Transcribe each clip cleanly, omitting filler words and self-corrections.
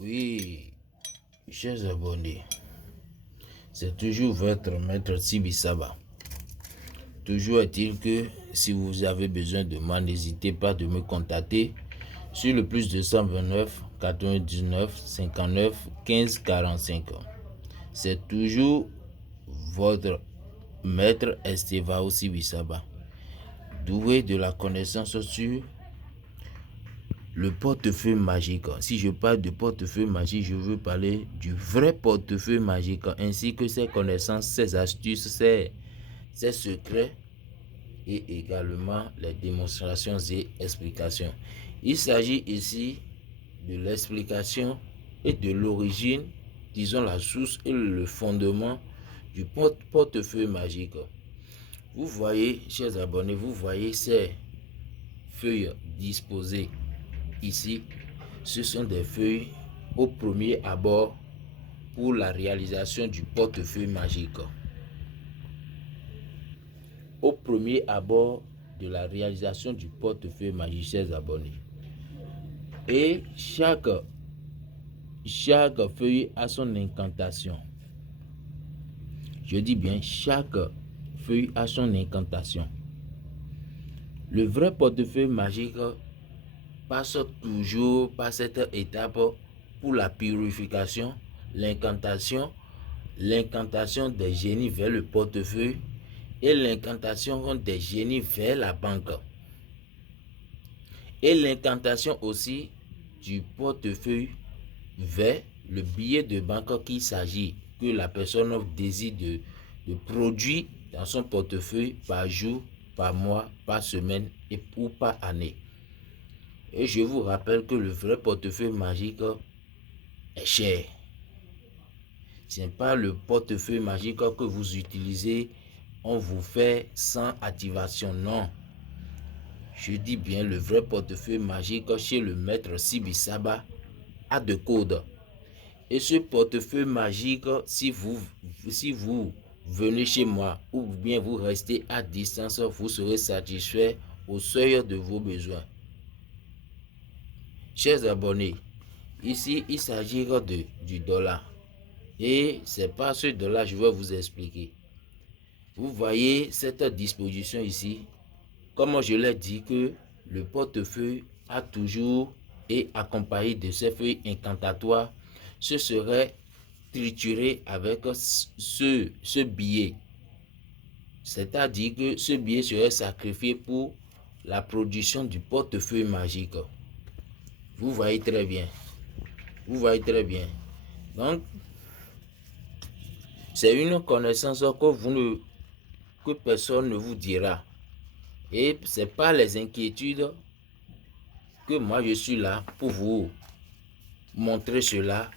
Oui, chers abonnés, c'est toujours votre maître Sibi Saba. Toujours est-il que si vous avez besoin de moi, n'hésitez pas de me contacter sur le plus 229 99 59 15 45. C'est toujours votre maître Estevao Sibi Saba, doué de la connaissance sur le portefeuille magique. Si je parle de portefeuille magique, je veux parler du vrai portefeuille magique, ainsi que ses connaissances, ses astuces, ses secrets et également les démonstrations et explications. Il s'agit ici de l'explication et de l'origine, disons la source et le fondement du portefeuille magique. Vous voyez, chers abonnés, vous voyez ces feuilles disposées ici. Ce sont des feuilles au premier abord pour la réalisation du portefeuille magique. Au premier abord de la réalisation du portefeuille magique, chers abonnés. Et chaque feuille a son incantation. Je dis bien, chaque feuille a son incantation. Le vrai portefeuille magique passe toujours par cette étape pour la purification, l'incantation des génies vers le portefeuille et l'incantation des génies vers la banque. Et l'incantation aussi du portefeuille vers le billet de banque qu'il s'agit, que la personne désire de produire dans son portefeuille par jour, par mois, par semaine ou par année. Et je vous rappelle que le vrai portefeuille magique est cher. Ce n'est pas le portefeuille magique que vous utilisez, on vous fait sans activation, non. Je dis bien le vrai portefeuille magique chez le maître Sibi Saba a de codes. Et ce portefeuille magique, si vous venez chez moi ou bien vous restez à distance, vous serez satisfait au seuil de vos besoins. Chers abonnés, ici il s'agit du dollar. Et c'est pas ce dollar que je vais vous expliquer. Vous voyez cette disposition ici. Comme je l'ai dit que le portefeuille a toujours et accompagné de ces feuilles incantatoires, ce serait trituré avec ce billet. C'est-à-dire que ce billet serait sacrifié pour la production du portefeuille magique. Vous voyez très bien. Vous voyez très bien. Donc, c'est une connaissance que personne ne vous dira. Et ce n'est pas les inquiétudes que moi je suis là pour vous montrer cela,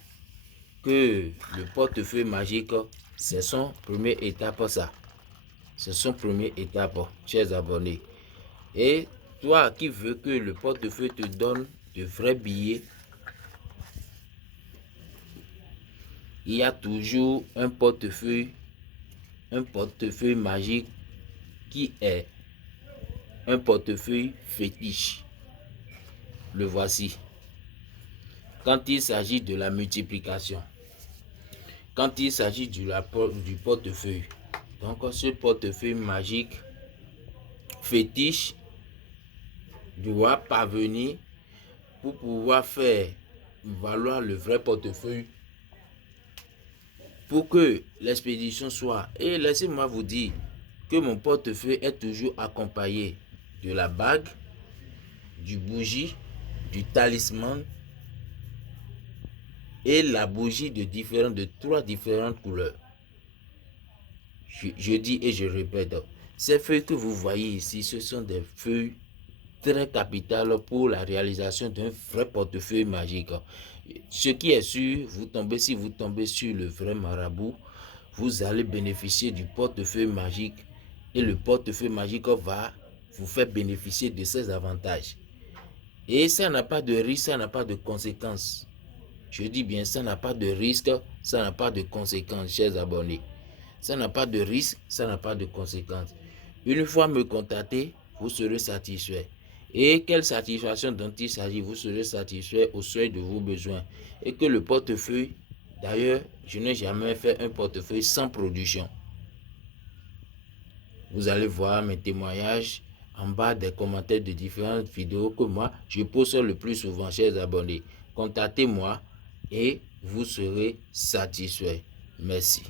que le portefeuille magique, c'est son première étape ça. C'est son première étape, chers abonnés. Et toi qui veux que le portefeuille te donne de vrais billets, il y a toujours un portefeuille magique qui est un portefeuille fétiche. Le voici. Quand il s'agit de la multiplication, quand il s'agit du portefeuille, donc ce portefeuille magique fétiche doit parvenir pour pouvoir faire valoir le vrai portefeuille, pour que l'expédition soit. Et laissez-moi vous dire que mon portefeuille est toujours accompagné de la bague, du bougie, du talisman et la bougie de 3 différentes couleurs. Je dis et je répète, ces feuilles que vous voyez ici, ce sont des feuilles très capitales pour la réalisation d'un vrai portefeuille magique. Ce qui est sûr, si vous tombez sur le vrai marabout, vous allez bénéficier du portefeuille magique et le portefeuille magique va vous faire bénéficier de ses avantages. Et ça n'a pas de risque, ça n'a pas de conséquences. Je dis bien, ça n'a pas de risque, ça n'a pas de conséquences, chers abonnés. Ça n'a pas de risque, ça n'a pas de conséquences. Une fois me contacter, vous serez satisfait. Et quelle satisfaction dont il s'agit, vous serez satisfait au seuil de vos besoins. Et que le portefeuille, d'ailleurs, je n'ai jamais fait un portefeuille sans production. Vous allez voir mes témoignages en bas des commentaires de différentes vidéos que moi, je poste le plus souvent, chers abonnés. Contactez-moi et vous serez satisfait. Merci.